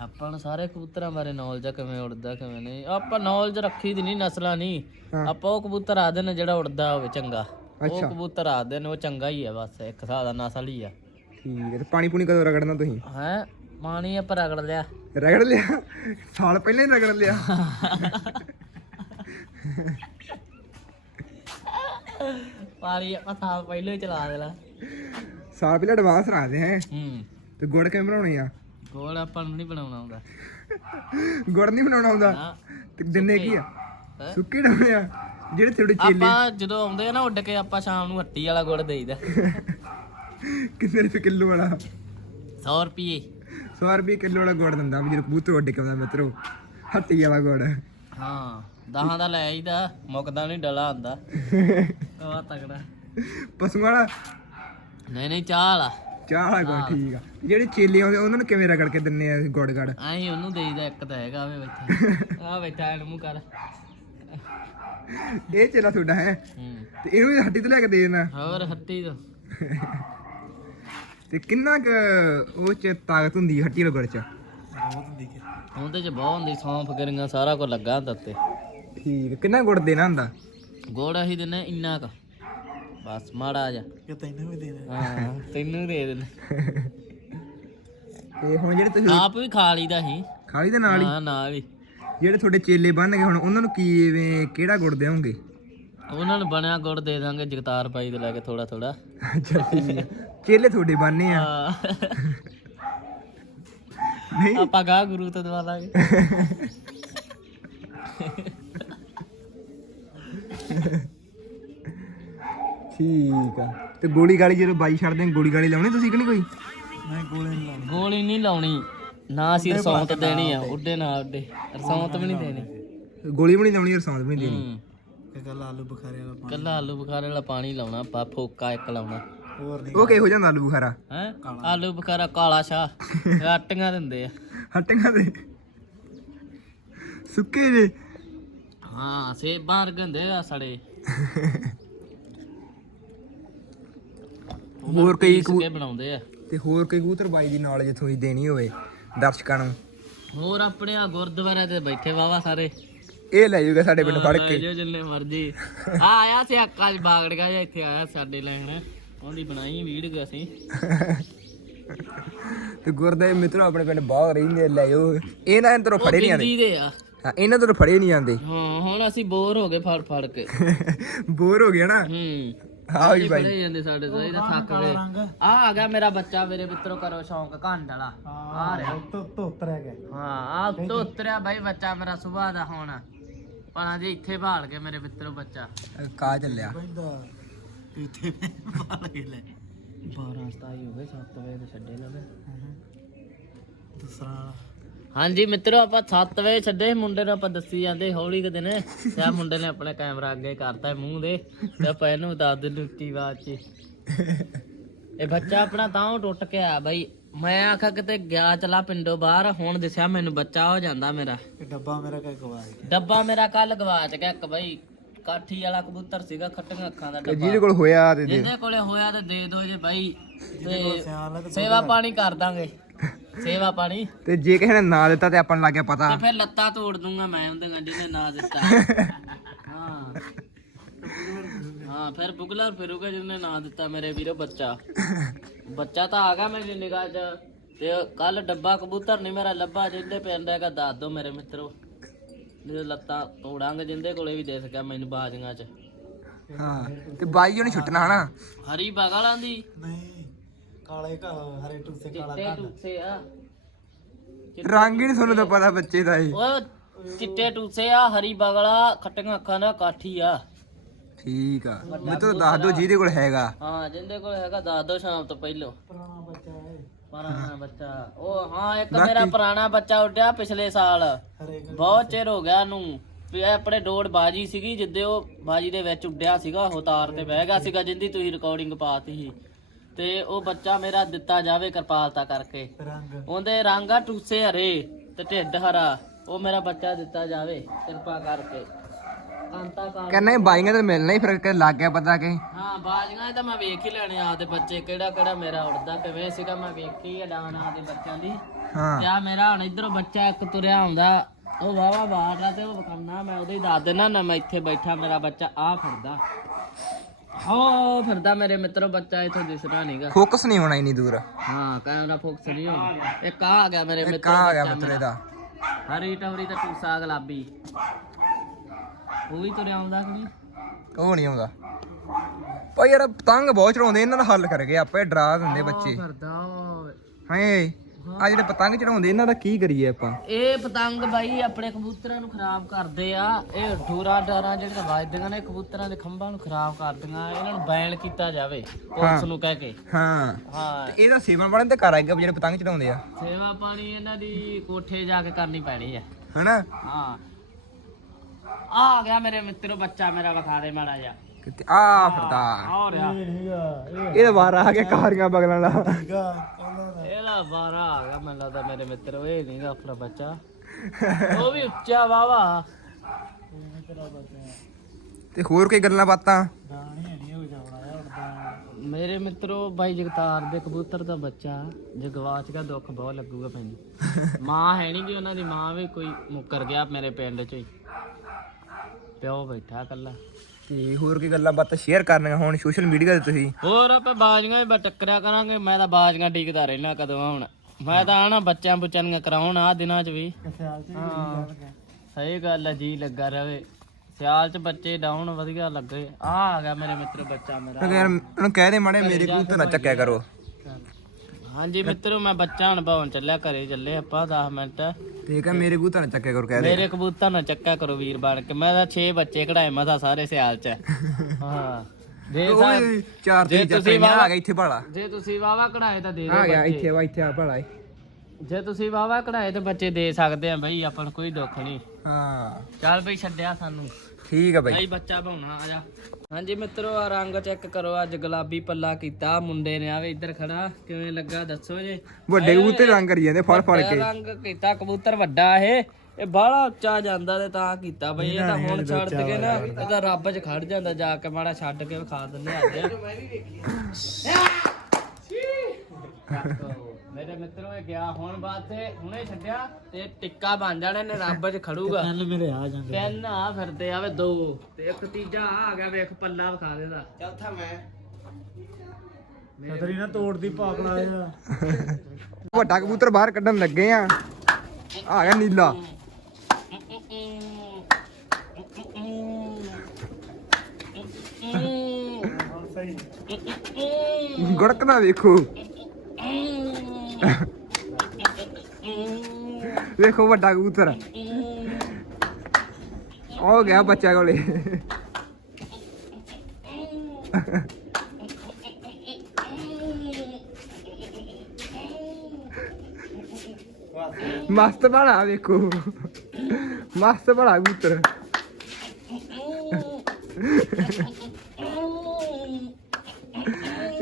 ਆਪਾਂ ਨੂੰ ਸਾਰੇ ਕਬੂਤਰਾਂ ਬਾਰੇ ਨੌਲੇਜ ਆ ਕਿਵੇਂ ਉੜਦਾ ਕਿਵੇਂ ਨਹੀਂ। ਆਪਾਂ ਨੌਲੇਜ ਰੱਖੀ ਦੀ ਨਹੀਂ ਨਸਲਾਂ ਨਹੀਂ। ਹਾਂ। ਆਪਾਂ ਉਹ ਕਬੂਤਰ ਆਦੇ ਨੇ ਜਿਹੜਾ ਉੜਦਾ ਹੋਵੇ ਚੰਗਾ। ਉਹ ਅੱਛਾ। ਕਬੂਤਰ ਆਦੇ ਨੇ ਉਹ ਚੰਗਾ ਹੀ ਆ ਬਸ ਇੱਕ ਹਿਸਾਬ ਦਾ ਨਸਲ ਹੀ ਆ। ਠੀਕ ਹੈ ਤੇ ਪਾਣੀ ਪੂਣੀ ਕਦੋਂ ਰਗੜਨਾ ਤੁਸੀਂ? ਹੈ? ਪਾਣੀ ਆਪਾਂ ਰਗੜ ਲਿਆ। ਰਗੜ ਲਿਆ? ਸਾਲ ਪਹਿਲਾਂ ਹੀ ਰਗੜ ਲਿਆ। ਪਾਣੀ ਆਪਾਂ ਸਾਲ ਪਹਿਲਾਂ ਹੀ ਚਲਾ ਦੇਲਾ ਸਾਲ ਪਹਿਲਾਂ ਐਡਵਾਂਸ ਰੱਖਦੇ ਹੈ। ਹੂੰ। ਤੇ ਗੁੜ ਕਿਵੇਂ ਬਣਾਉਣੇ ਆ? ਗੋਲ ਆਪਾਂ ਨੂੰ ਨਹੀਂ ਬਣਾਉਣਾ ਆਉਂਦਾ। ਗੁੜ ਨਹੀਂ ਬਣਾਉਣਾ ਆਉਂਦਾ? ਹਾਂ ਤੇ ਦਿੰਨੇ ਕੀ ਆ? ਹੈਂ? ਸੁੱਕੇ ਡਾਉਣੇ ਆ? ਜਿਹੜੇ ਥੋੜੇ ਚੇਲੇ ਆਪਾਂ ਜਦੋਂ ਆਉਂਦੇ ਆ ਨਾ ਉੱਡ ਕੇ ਆਪਾਂ ਸ਼ਾਮ ਨੂੰ ਹੱਟੀ ਵਾਲਾ ਗੁੜ ਦੇਈਦਾ। ਕਿੰਨੇ ਰੁਪਏ ਕਿਲੋ ਵਾਲਾ? 100 ਰੁਪਏ 100 ਰੁਪਏ ਕਿਲੋ ਵਾਲਾ ਗੁੜ ਦਿੰਦਾ ਵੀ ਜਦੋਂ ਕਬੂਤਰ ਉੱਡ ਕੇ ਆਉਂਦਾ ਮਿੱਤਰੋ। ਹੱਟੀ ਵਾਲਾ ਗੁੜ। ਹਾਂ। ਦਹਾਂ ਦਾ ਲੈ ਆਈਦਾ ਮੁੱਕਦਾ ਨਹੀਂ ਡਲਾ ਹੁੰਦਾ ਉਹ ਤਗੜਾ ਪਸ਼ੂਆਂ ਵਾਲਾ? ਨਹੀਂ ਨਹੀਂ ਚਾਹ ਵਾਲਾ। ਚਾਹ ਵਾਲਾ ਗੁੜ ਠੀਕ ਆ। ਜਿਹੜੇ ਚੇਲੇ ਆਉਂਦੇ ਉਹਨਾਂ ਨੂੰ ਕਿਵੇਂ ਰਗੜ ਕੇ ਦਿੰਨੇ ਆ ਗੁੜ ਗੜ? ਐਂ ਉਹਨੂੰ ਦੇਈਦਾ ਇੱਕ ਤਾਂ ਹੈਗਾ ਆਵੇ ਬੈਠਾ। ਆ ਬੈਠਾ ਇਹਨੂੰ ਮੂੰਹ ਕਰ। ਇਹ ਚੇਲਾ ਤੁਹਾਡਾ ਹੈ? ਤੇ ਇਹਨੂੰ ਵੀ ਹੱਟੀ ਤੋਂ ਲੈ ਕੇ ਦੇ ਦੇਣਾ। ਹੋਰ ਹੱਟੀ ਤੋਂ। ਤੇ ਕਿੰਨਾ ਕੁ ਉਹ ਚ ਤਾਕਤ ਹੁੰਦੀ ਹੱਟੀ ਵਾਲੇ ਗੁੜ ਚ? ਬਹੁਤ ਹੁੰਦੀ ਕਿ ਉਹਦੇ ਚ ਬਹੁਤ ਹੁੰਦੀ ਸੌਂਫ ਗਰੀਆਂ ਸਾਰਾ ਕੁਝ ਲੱਗਾ ਹੁੰਦਾ ਉੱਤੇ। ਠੀਕ। ਕਿੰਨਾ ਗੁੜ ਦੇਣਾ ਹੁੰਦਾ? ਗੋੜ ਅਸੀਂ ਦਿੰਨੇ ਇੰਨਾ ਕ। ਬਸ ਮਾੜਾ ਜਾ ਕਿ ਤੈਨੂੰ ਵੀ ਦੇ ਦੇ ਹਾਂ ਤੈਨੂੰ ਦੇ ਦਿੰਦੇ ਤੇ ਹੁਣ ਜਿਹੜੇ ਤੁਸੀਂ ਆਪ ਵੀ ਖਾ ਲਈਦਾ ਸੀ। ਖਾਲੀ ਦੇ ਨਾਲ ਹੀ? ਹਾਂ ਨਾਲ ਹੀ। ਜਿਹੜੇ ਤੁਹਾਡੇ ਚੇਲੇ ਬਣ ਗਏ ਹੁਣ ਉਹਨਾਂ ਨੂੰ ਕਿਵੇਂ ਕਿਹੜਾ ਗੁੜ ਦੇਵੋਗੇ? ਉਹਨਾਂ ਨੂੰ ਬਣਿਆ ਗੁੜ ਦੇ ਦਾਂਗੇ ਜਗਤਾਰ ਪਾਈ ਦੇ ਲੈ ਕੇ ਥੋੜਾ ਥੋੜਾ। ਚੇਲੇ ਤੁਹਾਡੇ ਬਣਨੇ ਆ। ਨਹੀਂ। ਆਪਾਂ ਗਾ ਗੁਰੂ ਤੋਂ ਦਵਾ ਲਾਂਗੇ। ਠੀਕ ਆ। ਤੇ ਗੋਲੀ ਗਾਲੀ ਜਦੋਂ ਬਾਈ ਛੱਡਦੇ ਆ, ਗੋਲੀ ਗਾਲੀ ਲਾਉਣੀ ਤੁਸੀਂ ਕਿ ਨਹੀਂ ਕੋਈ? ਮੈਂ ਗੋਲੇ ਨਹੀਂ ਲਾਉਣੇ। ਗੋਲੀ ਨਹੀਂ ਲਾਉਣੀ। ਨਾ ਅਸੀਂ ਰਸੌਂਤ ਦੇਣੀ ਆ ਉੱਡੇ। ਨਾ ਉੱਡੇ। ਰਸੌਂਤ ਵੀ ਨਹੀਂ ਦੇਣੀ। ਗੋਲੀ ਵੀ ਨਹੀਂ ਲਾਉਣੀ ਰਸਾਂਦ ਵੀ ਨਹੀਂ ਦੇਣੀ। ਹੂੰ। ਕੱਲ ਆਲੂ ਬੁਖਾਰੇ ਵਾਲਾ ਪਾਣੀ। ਕੱਲਾ ਆਲੂ ਬੁਖਾਰੇ ਵਾਲਾ ਪਾਣੀ ਲਾਉਣਾ ਪਾ ਫੋਕਾ ਇੱਕ ਲਾਉਣਾ। ਹੋਰ ਨਹੀਂ। ਉਹ ਕਿਹੋ ਜਾਂਦਾ ਆਲੂ ਬੁਖਾਰਾ? ਹੈ? ਆਲੂ ਬੁਖਾਰਾ ਕਾਲਾ ਸ਼ਾਹ। ਆਟੀਆਂ ਦਿੰਦੇ ਆ। ਹੱਟੀਆਂ ਦੇ। ਸੁੱਕੇ ਜੇ। ਹਾਂ ਸੇਬਾਂ ਵਰਗੇ ਆ ਸੜੇ ਹੋਰ ਕਈ ਪੀਸ ਕੇ ਬਣਾਉਂਦੇ ਆ। ਤੇ ਹੋਰ ਕੋਈ ਕਬੂਤਰ ਬਾਈ ਦੀ ਨੌਲੇਜ ਤੁਸੀਂ ਦੇਣੀ ਹੋਵੇ ਦਰਸ਼ਕਾਂ ਨੂੰ। ਹੋਰ ਆਪਣੇ ਆ ਗੁਰਦੁਆਰੇ ਤੇ ਬੈਠੇ ਵਾਵਾ ਸਾਰੇ। ਇਹ ਲੈ ਜਾਊਗਾ ਸਾਡੇ ਪਿੰਡ ਫੜ ਕੇ। ਜਿੰਨੇ ਮਰਜ਼ੀ। ਆ ਆਇਆ ਸੀ ਚ ਇੱਥੇ ਆਇਆ ਸਾਡੇ ਲੈਣ। ਉਹਦੀ ਬਣਾਈ ਵੀਡੀਓ ਅਸੀਂ। ਤੇ ਤੇ ਗੁਰਦੇ ਮਿੱਤਰੋ ਆਪਣੇ ਪਿੰਡ ਬਹੁਤ ਰਹਿੰਦੇ ਆ, ਲੈ ਜਾਓ। ਇਹ ਨਾ ਤੇਰੋਂ ਫੜੇ ਨਹੀਂ ਆਂਦੇ ਦੀ ਦੇ ਆ। ਹਾਂ ਇਹਨਾਂ ਤੋਂ ਫੜੇ ਨਹੀਂ ਆਂਦੇ ਹਾਂ ਹੁਣ ਅਸੀਂ ਬੋਰ ਹੋ ਗਏ ਫੜ ਫੜ ਕੇ। ਬੋਰ ਹੋ ਗਿਆ ਨਾ ਹੂੰ। ਹਾਂ ਜੀ ਬਾਈ। ਫੜੇ ਜਾਂਦੇ ਸਾਡੇ ਤੋਂ ਇਹਦਾ ਥੱਕ ਗਏ। ਆ ਆ ਗਿਆ ਮੇਰਾ ਬੱਚਾ ਮੇਰੇ ਮਿੱਤਰੋ ਕਰੋ ਸ਼ੌਂਕ ਘੰਡ ਵਾਲਾ। ਆ ਰਿਹਾ। ਤੋ ਤੋ ਉਤਰਿਆ ਗਿਆ। ਹਾਂ ਆ ਉੱਤੋਂ ਉਤਰਿਆ ਬਾਈ ਬੱਚਾ ਮੇਰਾ ਸੁਬਾਹ ਦਾ ਹੁਣ। ਪਣਾ ਜੀ ਇੱਥੇ ਭਾਲ ਕੇ ਮੇਰੇ ਮਿੱਤਰੋ ਬੱਚਾ। ਕਾ ਚੱਲਿਆ? ਬੰਦਾ ਇੱਥੇ ਪਾਲ ਕੇ ਲੈ। 12 27 ਹੋ ਗਏ 7 ਵਜੇ ਤੇ ਛੱਡੇ ਨਾ। ਮੈਂ ਦੂਸਰਾ ਵਾਲਾ। ਹਾਂਜੀ ਮਿੱਤਰੋ ਆਪਾਂ 7 ਵਜੇ ਛੱਡੇ ਮੁੰਡੇ ਨੂੰ ਆਪਾਂ ਦੱਸੀ ਜਾਂਦੇ ਹੌਲੀ ਕੁ ਦਿਨ। ਤੇ ਆਹ ਮੁੰਡੇ ਨੇ ਆਪਣੇ ਕੈਮਰਾ ਅੱਗੇ ਕਰਤਾ ਮੂੰਹ ਦੇ ਤੇ ਆਪਾਂ ਇਹਨੂੰ ਦੱਸ ਦਿੰਦੇ ਉੱਚੀ ਆਵਾਜ਼ 'ਚ ਇਹ ਬੱਚਾ ਆਪਣਾ ਤਾਂ ਟੁੱਟ ਕੇ ਆ ਬਾਈ। ਮੈਂ ਆਖਾ ਕਿਤੇ ਗਿਆ ਚਲਾ ਪਿੰਡੋਂ ਬਾਹਰ ਹੁਣ ਦਿਸਿਆ ਮੈਨੂੰ ਬੱਚਾ ਹੋ ਜਾਂਦਾ ਮੇਰਾ। ਇਹ ਡੱਬਾ ਮੇਰਾ ਕਾ ਗਵਾ ਗਿਆ ਡੱਬਾ ਮੇਰਾ ਕੱਲ ਗਵਾਚ ਗਿਆ ਇੱਕ ਬਾਈ ਕਾਠੀ ਵਾਲਾ ਕਬੂਤਰ ਸੀਗਾ ਖੱਟੀਆਂ ਅੱਖਾਂ ਦਾ ਡੱਬਾ। ਜਿਹਦੇ ਕੋਲ ਹੋਇਆ ਤੇ ਦੇ। ਜਿਹਦੇ ਕੋਲੇ ਹੋਇਆ ਤੇ ਦੇ ਦੋ ਜੇ ਬਾਈ ਤੇ ਸੇਵਾ ਪਾਣੀ ਕਰ ਦਾਂਗੇ। ਸੇਵਾ ਪਾਣੀ। ਤੇ ਜੇ ਕਿਸੇ ਨੇ ਨਾ ਦਿੱਤਾ ਤੇ ਆਪਾਂ ਨੂੰ ਲੱਗ ਗਿਆ ਪਤਾ। ਤੇ ਫਿਰ ਲੱਤਾਂ ਤੋੜ ਦੂੰਗਾ ਮੈਂ ਉਹਦੇ ਗੱਡੀ ਨੇ ਨਾ ਦਿੱਤਾ। ਹਾਂ। ਹਾਂ ਫਿਰ ਬੁਗਲਰ ਫਿਰੂਗਾ ਜਿਹਨੇ ਨਾ ਦਿੱਤਾ ਮੇਰੇ ਵੀਰੋ ਬੱਚਾ। ਬੱਚਾ ਤਾਂ ਆ ਗਿਆ ਮੇਰੀ ਨਿਗਾਹ 'ਚ ਤੇ ਕੱਲ ਡੱਬਾ ਕਬੂਤਰ ਨਹੀਂ ਮੇਰਾ ਲੱਭਾ ਜਿੰਦੇ ਪੈਂਦਾ ਹੈਗਾ ਦੱਸ ਦੋ ਮੇਰੇ ਮਿੱਤਰੋ। ਜੇ ਲੱਤਾਂ ਤੋੜਾਂਗੇ ਜਿੰਦੇ ਕੋਲੇ ਵੀ ਦੇ ਸਕਿਆ ਮੈਨੂੰ ਬਾਜ਼ੀਆਂ 'ਚ। ਹਾਂ ਤੇ ਬਾਈ ਉਹਨੇ ਛੁੱਟਣਾ ਹਨਾ? ਹਰੀ ਬਗਲਾਂ ਦੀ? ਨਹੀਂ। ਕਾਲੇ ਕਾ ਹਰੇ ਟੂਸੇ ਕਾਲਾ ਚਿੱਟੇ ਕੰਨ ਟੂਸੇ ਆ। ਰੰਗ ਹੀ ਨਹੀਂ ਤੁਹਾਨੂੰ ਤਾਂ ਪਤਾ ਬੱਚੇ ਦਾ ਇਹ। ਓਏ ਚਿੱਟੇ ਟੂਸੇ ਆ ਹਰੀ ਬਗਲਾ ਖੱਟੀਆਂ ਅੱਖਾਂ ਦਾ ਕਾਠੀ ਆ। ਠੀਕ ਆ। ਮੈਂ ਤਾਂ ਦੱਸ ਦੋ ਜਿਹਦੇ ਕੋਲ ਹੈਗਾ। ਹਾਂ ਜਿੰਦੇ ਕੋਲ ਹੈਗਾ ਦੱਸ ਦੋ ਸ਼ਾਮ ਤੋਂ ਪਹਿਲਾਂ। ਪੁਰਾਣਾ ਬੱਚਾ ਹੈ ਪੁਰਾਣਾ ਬੱਚਾ। ਉਹ ਹਾਂ ਇੱਕ ਮੇਰਾ ਪੁਰਾਣਾ ਬੱਚਾ ਉੱਡਿਆ ਪਿਛਲੇ ਸਾਲ। ਬਹੁਤ ਚਿਰ ਹੋ ਗਿਆ ਨੂੰ ਵੀ ਆਪਣੇ ਡੋੜ ਬਾਜੀ ਸੀਗੀ ਜਿੱਦੇ ਉਹ ਬਾਜੀ ਦੇ ਵਿੱਚ ਉੱਡਿਆ ਸੀਗਾ ਉਹ ਤਾਰ ਤੇ ਬਹਿ ਗਿਆ ਸੀਗਾ ਜਿੰਦੀ ਤੁਸੀਂ ਰਿਕਾਰਡਿੰਗ ਪਾਤੀ ਸੀ। ਤੇ ਉਹ ਬੱਚਾ ਮੇਰਾ ਦਿੱਤਾ ਜਾਵੇ ਕਿਰਪਾਲਤਾ ਕਰਕੇ। ਰੰਗ। ਉਹਦੇ ਰੰਗ ਆ ਟੂਸੇ ਹਰੇ ਤੇ ਢਿੱਡ ਹਰਾ। ਉਹ ਮੇਰਾ ਬੱਚਾ ਦਿੱਤਾ ਜਾਵੇ ਕਿਰਪਾ ਕਰਕੇ। ਕਾਂਤਾ ਕਾਰ ਕਹਿੰਦਾ ਬਾਈਆਂ ਤੇ ਮਿਲਣਾ ਹੀ ਫਿਰ ਕਿ ਲੱਗ ਗਿਆ ਪਤਾ ਕਿ। ਹਾਂ ਬਾਜੀਆਂ ਇਹ ਤਾਂ ਮੈਂ ਵੇਖ ਹੀ ਲੈਣੇ ਆਪਦੇ ਬੱਚੇ ਕਿਹੜਾ ਕਿਹੜਾ ਮੇਰਾ ਉੜਦਾ ਕਿਵੇਂ ਸੀਗਾ ਮੈਂ ਵੇਖੀ ਆ ਡਾਨ ਆਪਦੇ ਬੱਚਿਆਂ ਦੀ। ਹਾਂ। ਕਿਆ ਮੇਰਾ ਹੁਣ ਇਧਰੋਂ ਬੱਚਾ ਇੱਕ ਤੁਰਿਆ ਆਉਂਦਾ ਉਹ ਵਾਵਾ ਬਾਹਰ ਤੇ ਉਹ ਵਿਖਾਉਣਾ ਮੈਂ ਉਹਦੇ ਹੀ ਦੱਸ ਦੇਣਾ ਨਾ ਮੈਂ ਇੱਥੇ ਬੈਠਾ ਮੇਰਾ ਬੱਚਾ ਆ ਫਿਰਦਾ। ਹੋ ਫਿਰਦਾ ਮੇਰੇ ਮਿੱਤਰੋ ਬੱਚਾ ਇੱਥੋਂ ਦਿਸਣਾ ਨਹੀਂਗਾ ਫੋਕਸ ਨਹੀਂ ਹੋਣਾ ਇੰਨੀ ਦੂਰ। ਹਾਂ ਕੈਮਰਾ ਫੋਕਸ ਨਹੀਂ ਹੋਣਾ। ਇੱਕ ਆ ਗਿਆ ਮੇਰੇ ਇੱਕ ਮਿੱਤਰੋ ਆ ਆ ਗਿਆ ਮਿੱਤਰ। ਇਹਦਾ ਹਰੀ ਟਵਰੀ ਤੇ ਟੂਸਾ ਗੁਲਾਬੀ ਉਹ ਵੀ ਤੁਰਿਆ ਆਉਂਦਾ ਕਿ ਨਹੀਂ? ਉਹ ਨਹੀਂ ਆਉਂਦਾ। ਭਾਈ ਯਾਰ ਪਤੰਗ ਬਹੁਤ ਚੜਾਉਂਦੇ ਇਹਨਾਂ ਦਾ ਹੱਲ ਕਰ ਗਏ ਆਪੇ ਡਰਾ ਦਿੰਦੇ ਬੱਚੇ। ਫਿਰਦਾ। ਹਾਏ। ਆ ਜਿਹੜੇ ਪਤੰਗ ਚੜਾਉਂਦੇ ਇਹਨਾਂ ਦਾ ਕੀ ਕਰੀਏ ਆਪਾਂ? ਇਹ ਪਤੰਗ ਬਾਈ ਆਪਣੇ ਕਬੂਤਰਾਂ ਨੂੰ ਖਰਾਬ ਕਰਦੇ ਆ। ਇਹ ਢੂਰਾ ਡਾਰਾਂ ਜਿਹੜੀਆਂ ਵੱਜਦੀਆਂ ਨੇ ਕਬੂਤਰਾਂ ਦੇ ਖੰਭਾਂ ਨੂੰ ਖਰਾਬ ਕਰਦੀਆਂ ਇਹਨਾਂ ਨੂੰ ਬੈਨ ਕੀਤਾ ਜਾਵੇ ਪੁਲਿਸ ਨੂੰ ਕਹਿ ਕੇ। ਹਾਂ। ਹਾਂ। ਤੇ ਇਹਦਾ ਸੇਵਨ ਬਣਨ ਤੇ ਕਰ ਆਏਗਾ ਜਿਹੜੇ ਪਤੰਗ ਚੜਾਉਂਦੇ ਆ। ਸੇਵਾ ਪਾਣੀ ਇਹਨਾਂ ਦੀ ਕੋਠੇ ਜਾ ਕੇ ਕਰਨੀ ਪੈਣੀ ਆ। ਹਨਾ? ਹਾਂ। ਆ ਆ ਗਿਆ ਮੇਰੇ ਮਿੱਤਰੋ ਬੱਚਾ ਮੇਰਾ ਵਿਖਾ ਦੇ ਮਾੜਾ ਜਿਹਾ। ਕਿਤੇ ਆ ਫਿਰਦਾ ਆ। ਰਿਹਾ ਇਹਦਾ ਵਾਰ ਆ ਗਿਆ ਕਾਰੀਆਂ ਬਗਲਾਂ ਨਾ ਇਹਦਾ ਬਾਰਾ ਆ ਗਿਆ ਮੈਨੂੰ ਲੱਗਦਾ ਮੇਰੇ ਮਿੱਤਰੋ ਇਹ ਨਹੀਂਗਾ ਆਪਣਾ ਬੱਚਾ। ਉਹ ਵੀ ਉੱਚਾ ਵਾਵਾ ਤੇ ਹੋਰ ਕੋਈ ਗੱਲਾਂ ਬਾਤਾਂ? ਮੇਰੇ ਮਿੱਤਰੋ ਬਾਈ ਜਗਤਾਰ ਦੇ ਕਬੂਤਰ ਦਾ ਬੱਚਾ ਜੇ ਗਵਾਚ ਗਿਆ ਦੁੱਖ ਬਹੁਤ ਲੱਗੂਗਾ ਮੈਨੂੰ। ਮਾਂ ਹੈ ਨਹੀਂ ਕਿ ਉਹਨਾਂ ਦੀ ਮਾਂ ਵੀ ਕੋਈ ਮੁੱਕਰ ਗਿਆ ਮੇਰੇ ਪਿੰਡ ਚ ਹੀ। ਪਿਓ ਬੈਠਾ ਕੱਲਾ ਤੇ ਹੋਰ ਕੀ ਗੱਲਾਂ ਬਾਤਾਂ ਸ਼ੇਅਰ ਕਰਨੀਆਂ ਹੁਣ ਸੋਸ਼ਲ ਮੀਡੀਆ ਤੇ ਤੁਸੀਂ? ਹੋਰ ਆਪਾਂ ਬਾਜੀਆਂ ਵੀ ਟੱਕਰਿਆ ਕਰਾਂਗੇ ਮੈਂ ਤਾਂ ਬਾਜੀਆਂ ਡੀਕਦਾ ਰਹਿਣਾ ਕਦੋਂ ਆਉਣ ਮੈਂ ਤਾਂ ਆਣਾ ਬੱਚਿਆਂ ਬੁੱਚਿਆਂ ਦੀਆਂ ਕਰਾਉਣ ਆ ਦਿਨਾਂ ਚ ਵੀ। ਹਾਂ ਸਹੀ ਗੱਲ ਆ ਜੀ ਲੱਗਾ ਰਵੇ। ਸਿਆਲ ਚ ਬੱਚੇ ਡਾਉਣ ਵਧੀਆ ਲੱਗੇ। ਆ ਆ ਗਿਆ ਮੇਰੇ ਮਿੱਤਰ ਬੱਚਾ ਮੇਰਾ। ਯਾਰ ਉਹਨੂੰ ਕਹਿ ਦੇ ਮਾੜੇ ਮੇਰੇ ਕਬੂਤਰ ਨਾ ਚੱਕਿਆ ਕਰੋ। ਹਾਂਜੀ ਮਿੱਤਰੋ ਮੈਂ ਬੱਚਾ ਹਣਭਾਉਣ ਚੱਲਿਆ ਘਰੇ ਚੱਲੇ ਆਪਾਂ 10 ਮਿੰਟ। ਤੇ ਕਹ ਮੇਰੇ ਕਬੂਤਰ ਨਾ ਚੱਕਿਆ ਕਰੋ ਕਹਿ ਦੇ ਮੇਰੇ ਕਬੂਤਰ ਨਾ ਚੱਕਾ ਕਰੋ ਵੀਰ ਬਣ ਕੇ। ਮੈਂ ਤਾਂ 6 ਬੱਚੇ ਕਢਾਏ ਮਸਾ ਸਾਰੇ ਸਿਆਲ ਚ। ਹਾਂ। ਜੇ ਸਾ- ਓਏ ਚਾਰ ਜੇ ਤਿੰਨ ਚਾਰ ਤੁਸੀਂ ਆ ਗਿਆ ਇੱਥੇ ਭਾਲਾ। ਜੇ ਤੁਸੀਂ ਵਾਵਾ ਕਢਾਏ ਤਾਂ ਦੇ ਆ ਗਿਆ ਦਿਓ ਇੱਥੇ ਵਾ ਇੱਥੇ ਆ ਭਾਲਾ। ਜੇ ਤੁਸੀਂ ਵਾਵਾ ਕਢਾਏ ਤਾਂ ਬੱਚੇ ਦੇ ਸਕਦੇ ਆ ਬਈ ਆਪਾਂ ਨੂੰ ਕੋਈ ਦੁੱਖ ਨਹੀਂ। ਹਾਂ। ਚੱਲ ਬਈ ਛੱਡਿਆ ਸਾਨੂੰ। ਠੀਕ ਆ ਬਾਈ। ਬਈ ਬੱਚਾ ਭਾਉਣਾ ਆ ਜਾ। ਹਾਂਜੀ ਮਿੱਤਰੋ ਆ ਰੰਗ ਚੈੱਕ ਕਰੋ ਅੱਜ ਗੁਲਾਬੀ ਪੱਲਾ ਕੀਤਾ ਮੁੰਡੇ ਨੇ ਆਵੇ ਇੱਧਰ ਖੜਾ ਕਿਵੇਂ ਲੱਗਾ ਦੱਸੋ ਜੇ। ਵੱਡੇ ਕਬੂਤਰ ਰੰਗ ਕਰੀ ਜਾਂਦੇ ਫੜ ਫੜ ਵੱਡਾ ਕੇ। ਰੰਗ ਕੀਤਾ ਕਬੂਤਰ ਵੱਡਾ ਇਹ ਇਹ ਬਾਹਲਾ ਉੱਚਾ ਜਾਂਦਾ ਤੇ ਤਾਂ ਕੀਤਾ ਬਈ ਇਹ ਤਾਂ ਹੁਣ ਛੱਡ ਕੇ ਨਾ ਇਹ ਤਾਂ ਰੱਬ 'ਚ ਖੜ ਜਾਂਦਾ ਜਾ ਕੇ ਮਾੜਾ ਛੱਡ ਕੇ ਵਿਖਾ ਦਿੰਦੇ ਅੱਜ। ਮੇਰੇ ਮਿੱਤਰੋ ਇਹ ਗਿਆ ਹੁਣ ਬਾਅਦ ਤੇ ਹੁਣੇ ਛੱਡਿਆ ਤੇ ਟਿੱਕਾ ਬਣ ਜਾਣਾ ਨੇ ਰੱਬ 'ਚ ਖੜੂਗਾ। ਕੱਲ ਮੇਰੇ ਆ ਜਾਂਦੇ। ਤਿੰਨ ਆ ਫਿਰਦੇ ਆਵੇ ਦੋ। ਤੇ ਇੱਕ ਤੀਜਾ ਆ ਆ ਗਿਆ ਵੇਖ ਪੱਲਾ ਵਿਖਾ ਦੇਦਾ ਛਤਰੀ ਨਾ ਤੋੜਦੀ ਪਾਕਲਾ ਆ ਵੱਡਾ ਕਬੂਤਰ ਬਾਹਰ ਕੱਢਣ ਲੱਗੇ ਆ। ਆ ਗਿਆ ਨੀਲਾ। ਗੜਕਦਾ ਵੇਖੋ। ਦੇਖੋ ਵੱਡਾ ਕਬੂਤਰ। ਹੋ ਗਿਆ ਬੱਚਾ ਕੋਲੇ। ਮਸਤ ਬਣਾ ਵੇਖੋ। ਮਸਤ ਬਣਾ ਕਬੂਤਰ।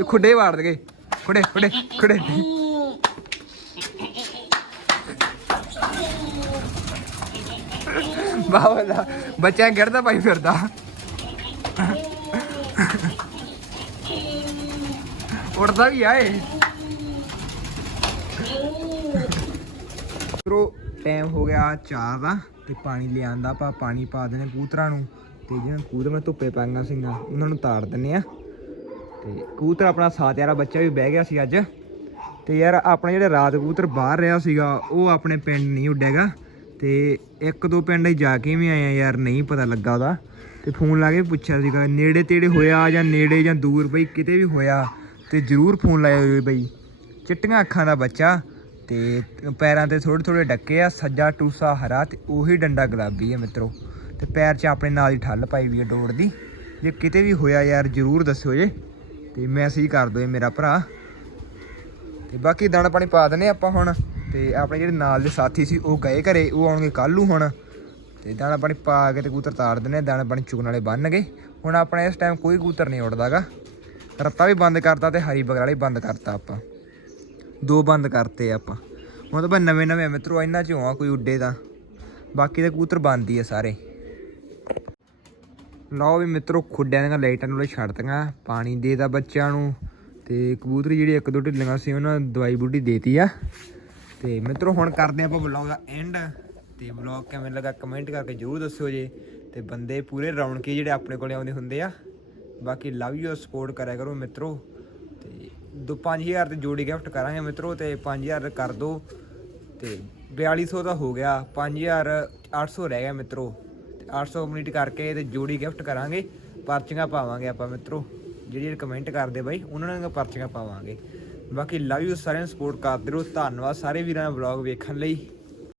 ਖੁੱਡੇ ਵਾੜ ਦਗੇ ਖੁੱਡੇ ਖੁੱਡੇ ਖੁੱਡੇ। ਵਾਹ ਦਾ ਬੱਚਾ ਗਿਰਦਾ ਪਾਈ ਫਿਰਦਾ। ਉੜਦਾ ਵੀ ਆਏ ਮਿੱਤਰੋ ਟਾਈਮ ਹੋ ਗਿਆ 4 ਦਾ ਤੇ ਪਾਣੀ ਲਿਆਂਦਾ ਆਪਾਂ, ਪਾਣੀ ਪਾ ਦੇਣੇ ਕੂਤਰਾਂ ਨੂੰ। ਤੇ ਜਿਹੜਾ ਕਬੂਤਰ ਮੈਂ ਧੁੱਪੇ ਪਾਈਆਂ ਸੀਗਾ ਉਹਨਾਂ ਨੂੰ ਤਾੜ ਦਿੰਨੇ ਆ ਤੇ ਕੂਤਰ ਆਪਣਾ ਸਾਥ ਯਾਰਾ ਬੱਚਾ ਵੀ ਬਹਿ ਗਿਆ ਸੀ ਅੱਜ। ਤੇ ਯਾਰ, ਆਪਣਾ ਜਿਹੜਾ ਰਾਤ ਕਬੂਤਰ ਬਾਹਰ ਰਿਹਾ ਸੀਗਾ, ਉਹ ਆਪਣੇ ਪਿੰਡ ਨਹੀਂ ਉੱਡੇਗਾ ਤੇ ਇੱਕ ਦੋ ਪਿੰਡ ਹੀ ਜਾ ਕੇ ਵੀ ਆਏ ਆ ਯਾਰ, ਨਹੀਂ ਪਤਾ ਲੱਗਾ ਉਹਦਾ। ਤੇ ਫੋਨ ਲਾ ਕੇ ਪੁੱਛਿਆ ਸੀਗਾ, ਨੇੜੇ ਤੇੜੇ ਹੋਇਆ ਜਾਂ ਨੇੜੇ ਜਾਂ ਦੂਰ ਬਈ, ਕਿਤੇ ਵੀ ਹੋਇਆ ਤੇ ਜ਼ਰੂਰ ਫੋਨ ਲਾਇਓ ਜੀ ਬਈ। ਚਿੱਟੀਆਂ ਅੱਖਾਂ ਦਾ ਬੱਚਾ ਤੇ ਪੈਰਾਂ ਤੇ ਥੋੜੇ ਥੋੜੇ ਡੱਕੇ ਆ, ਸੱਜਾ ਟੂਸਾ ਹਰਾ ਤੇ ਉਹੀ ਡੰਡਾ ਗੁਲਾਬੀ ਆ ਮਿੱਤਰੋ। ਤੇ ਪੈਰ 'ਚ ਆਪਣੇ ਨਾਲ ਹੀ ਠੱਲ ਪਾਈ ਵੀ ਹੈ ਡੋਰ ਦੀ। ਜੇ ਕਿਤੇ ਵੀ ਹੋਇਆ ਯਾਰ, ਜ਼ਰੂਰ ਦੱਸਿਓ ਜੇ। ਤੇ ਮੈਸੇਜ ਕਰ ਦਿਓ ਮੇਰਾ ਭਰਾ। ਤੇ ਬਾਕੀ ਦਾਣਾ ਪਾਣੀ ਪਾ ਦਨੇ ਆਪਾਂ ਹੁਣ। ਤੇ ਆਪਣੇ ਜਿਹੜੇ ਨਾਲ ਦੇ ਸਾਥੀ ਸੀ, ਉਹ ਗਏ ਘਰੇ, ਉਹ ਆਉਣਗੇ ਕੱਲ ਨੂੰ ਹੁਣ। ਤੇ ਦਾਣਾ ਪਾਣੀ ਪਾ ਕੇ ਤੇ ਕਬੂਤਰ ਤਾੜ ਦਨੇ ਦਾਣਾ ਪਾਣੀ ਚੁਗਣ ਵਾਲੇ ਬੰਨ ਗਏ ਹੁਣ ਆਪਣਾ ਇਸ ਟਾਈਮ ਕੋਈ ਕਬੂਤਰ ਨਹੀਂ ਉੱਡਦਾਗਾ। ਰੱਤਾ ਵੀ ਬੰਦ ਕਰਤਾ ਤੇ ਹਰੀ ਬਗਲ ਵਾਲੇ ਬੰਦ ਕਰਤਾ ਆਪਾਂ। ਦੋ ਬੰਦ ਕਰਤੇ ਆਪਾਂ। ਹੁਣ ਤਾਂ ਬਸ ਨਵੇਂ ਨਵੇਂ ਮਿੱਤਰੋ ਇਹਨਾਂ ਚੋਂ ਆ ਕੋਈ ਉੱਡੇ ਦਾ ਬਾਕੀ ਦੇ ਕਬੂਤਰ ਬੰਦ ਹੀ ਆ ਸਾਰੇ। ਲਓ ਵੀ ਮਿੱਤਰੋ, ਖੁੱਡਿਆਂ ਦੀਆਂ ਲਾਈਟਾਂ ਨੂੰ ਛੱਡਤੀਆਂ ਪਾਣੀ ਦੇ ਦੇਦਾ ਬੱਚਿਆਂ ਨੂੰ। ਤੇ ਕਬੂਤਰ ਜਿਹੜੀ ਇੱਕ ਦੋ ਢਿੱਲੀਆਂ ਸੀ, ਉਹਨਾਂ ਦਵਾਈ ਬੂਟੀ ਦੇਤੀ ਆ। ਤੇ ਮਿੱਤਰੋ, ਹੁਣ ਕਰਦੇ ਆਪਾਂ ਵਲੌਗ ਦਾ ਐਂਡ ਤੇ ਵਲੌਗ ਕਿਵੇਂ ਲੱਗਾ ਕਮੈਂਟ ਕਰਕੇ ਜਰੂਰ ਦੱਸਿਓ ਜੇ। ਤੇ ਬੰਦੇ ਪੂਰੇ ਰੌਣਕੀ ਜਿਹੜੇ ਆਪਣੇ ਕੋਲੇ ਆਉਂਦੇ ਹੁੰਦੇ ਆ, ਬਾਕੀ ਲਵ ਯੂ ਸਪੋਰਟ ਕਰਿਆ ਕਰੋ ਮਿੱਤਰੋ। ਤੇ ਦੋ 5000 ਤੇ ਜੋੜੀ ਗਿਫਟ ਕਰਾਂਗੇ ਮਿੱਤਰੋ, ਤੇ 5000 ਕਰ ਦੋ। ਤੇ 4200 ਦਾ ਹੋ ਗਿਆ 5800 ਰਹਿ ਗਿਆ ਮਿੱਤਰੋ। ਤੇ 800 ਕੰਪਲੀਟ ਕਰਕੇ ਤੇ ਜੋੜੀ ਗਿਫਟ ਕਰਾਂਗੇ। ਪਰਚੀਆਂ ਪਾਵਾਂਗੇ ਆਪਾਂ ਮਿੱਤਰੋ। ਜਿਹੜੀ ਜਿਹੜੇ ਕਮੈਂਟ ਕਰਦੇ ਬਾਈ, ਉਹਨਾਂ ਨੂੰ ਪਰਚੀਆਂ ਪਾਵਾਂਗੇ। ਬਾਕੀ ਲਵ ਯੂ ਸਾਰਿਆਂ ਨੂੰ ਸਪੋਰਟ ਕਰਦੇ ਰਹੋ ਧੰਨਵਾਦ ਸਾਰੇ ਵੀਰਾਂ ਦਾ ਵਲੌਗ ਵੇਖਣ ਲਈ।